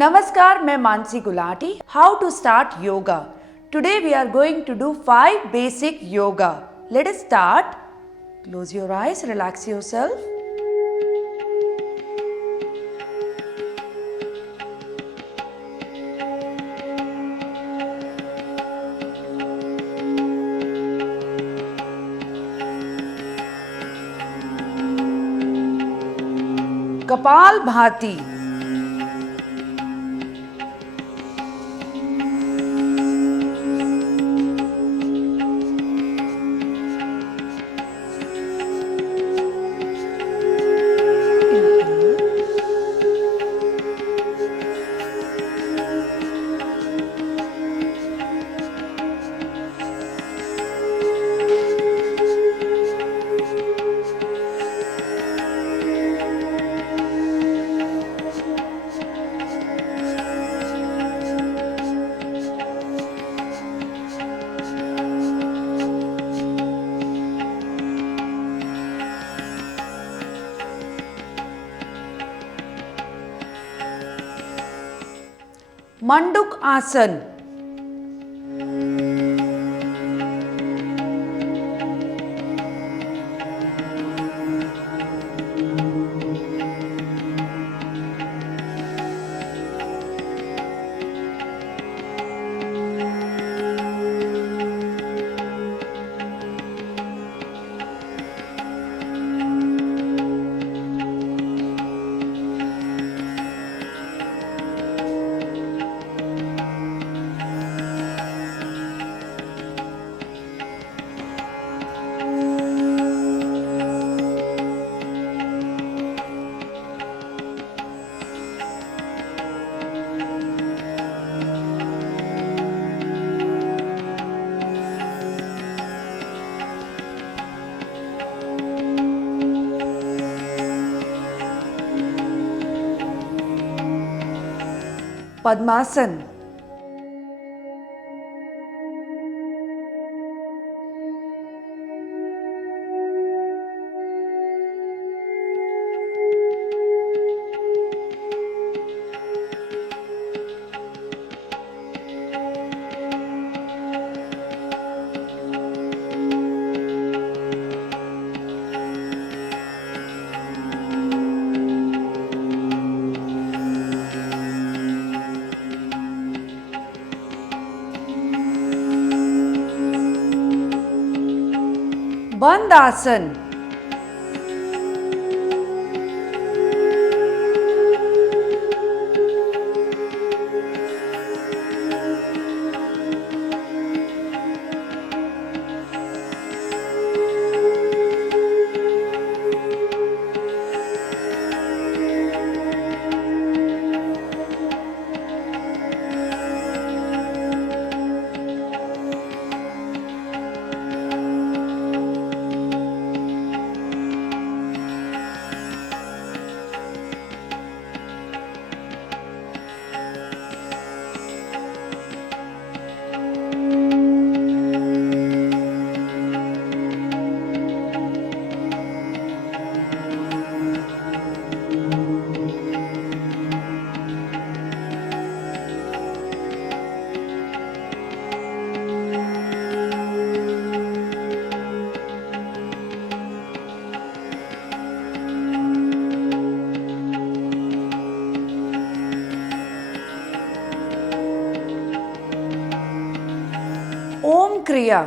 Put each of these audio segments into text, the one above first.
Namaskar, मैं मानसी Gulati. How to start yoga? Today we are going to do 5 basic yoga. Let us start. Close your eyes, relax yourself. कपाल भाती. मंडूक आसन. पद्मासन. बंद आसन. ओम क्रिया.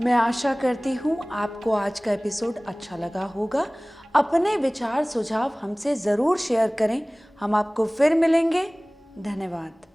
मैं आशा करती हूँ आपको आज का एपिसोड अच्छा लगा होगा। अपने विचार सुझाव हमसे ज़रूर शेयर करें। हम आपको फिर मिलेंगे। धन्यवाद।